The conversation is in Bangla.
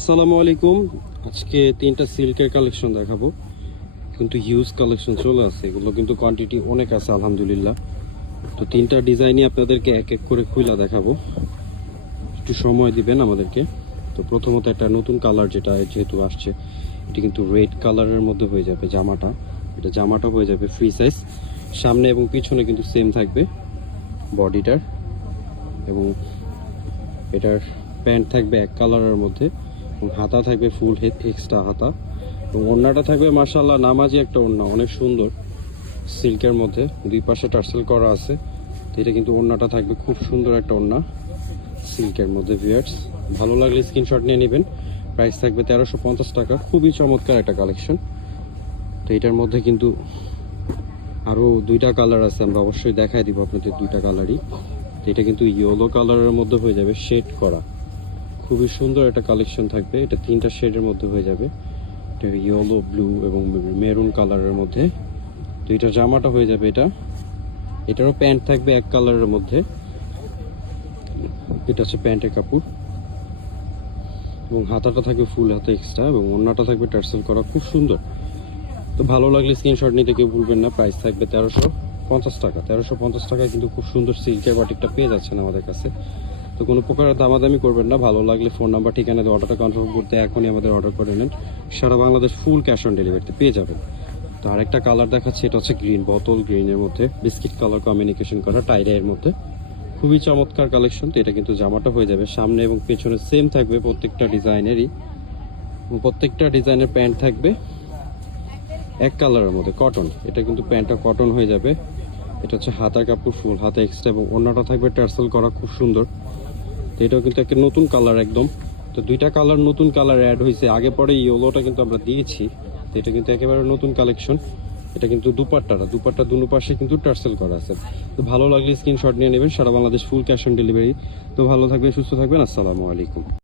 আসসালামু আলাইকুম। আজকে তিনটা সিল্কের কালেকশন দেখাবো, কিন্তু হিউজ কালেকশন চলে আসে। এগুলো কিন্তু কোয়ান্টিটি অনেক আছে আলহামদুলিল্লাহ। তো তিনটা ডিজাইনই আপনাদেরকে এক এক করে খুলে দেখাবো, একটু সময় দিবেন আমাদেরকে। তো প্রথমত একটা নতুন কালার যেটা যেহেতু আসছে, এটি কিন্তু রেড কালারের মধ্যে হয়ে যাবে জামাটা। এটা জামাটা হয়ে যাবে ফ্রি সাইজ, সামনে এবং পিছনে কিন্তু সেম থাকবে বডিটার, এবং এটার প্যান্ট থাকবে এক কালারের মধ্যে, এবং হাতা থাকবে ফুল এক্সট্রা হাতা, এবং ওড়নাটা থাকবে মাশাআল্লাহ নামাজি একটা ওড়না, অনেক সুন্দর সিল্কের মধ্যে, দুই পাশে টার্সেল করা আছে। তো এটা কিন্তু ওড়নাটা থাকবে খুব সুন্দর একটা ওড়না সিল্কের মধ্যে। ভিউয়ার্স, ভালো লাগলে স্ক্রিনশট নিয়ে নেবেন। প্রাইস থাকবে 1350 টাকা। খুবই চমৎকার একটা কালেকশন। তো এটার মধ্যে কিন্তু আরও দুইটা কালার আছে, আমরা অবশ্যই দেখাই দিব আপনাদের দুইটা কালারই। তো এটা কিন্তু ইয়েলো কালারের মধ্যে হয়ে যাবে, শেড করা, খুবই সুন্দর একটা কালেকশন থাকবে। এটা তিনটা শেডের মধ্যে হয়ে যাবে, এটা ইয়েলো, ব্লু এবং মেরুন কালারের মধ্যে। তো এটা জামাটা হয়ে যাবে এটারও প্যান্ট থাকবে এক কালারের মধ্যে। এটা হচ্ছে প্যান্টের কাপড়, এবং হাতাটা থাকবে ফুল হাতা এক্সট্রা, এবং ওড়নাটা থাকবে টার্সেল করা, খুব সুন্দর। তো ভালো লাগলে স্ক্রিনশট নিতে কেউ ভুলবেন না। প্রাইস থাকবে 1350 টাকা। 1350 টাকায় কিন্তু খুব সুন্দর সিল্কের বাটিকটা পেয়ে যাচ্ছেন আমাদের কাছে। তো কোনো প্রকারের দামাদামি করবেন না। ভালো লাগলে ফোন নাম্বার ঠিকানা দিয়ে অর্ডারটা কনফার্ম করতে এখনই আমাদের অর্ডার করে নেন। সারা বাংলাদেশ ফুল ক্যাশ অন ডেলিভারিতে পেয়ে যাবেন। তো আরেকটা কালার দেখাচ্ছি, এটা হচ্ছে গ্রিন, বোতল গ্রিনের মধ্যে বিস্কিট কালার কমিউনিকেশন করা টাইডাইয়ের মধ্যে, খুবই চমৎকার কালেকশন। তো এটা কিন্তু জামাটা হয়ে যাবে সামনে এবং পেছনে সেম থাকবে প্রত্যেকটা ডিজাইনেরই, এবং প্রত্যেকটা ডিজাইনের প্যান্ট থাকবে এক কালারের মধ্যে কটন। এটা কিন্তু প্যান্টটা কটন হয়ে যাবে। এটা হচ্ছে হাতার কাপড় ফুল হাতা এক্সট্রা, এবং ওড়নাটা থাকবে টার্সেল করা, খুব সুন্দর। তো এটাও কিন্তু একটা নতুন কালার একদম। তো দুইটা কালার নতুন কালার অ্যাড হয়েছে, আগে পরে ইয়েলোটা কিন্তু আমরা দিয়েছি। তো এটা কিন্তু একেবারে নতুন কালেকশন। এটা কিন্তু দুপাট্টা দুনো পাশে কিন্তু টার্সেল করা আছে। তো ভালো লাগলে স্ক্রিনশট নিয়ে নেবেন। সারা Bangladesh full cash on delivery. তো ভালো থাকবেন, সুস্থ থাকবেন। আসসালামু আলাইকুম।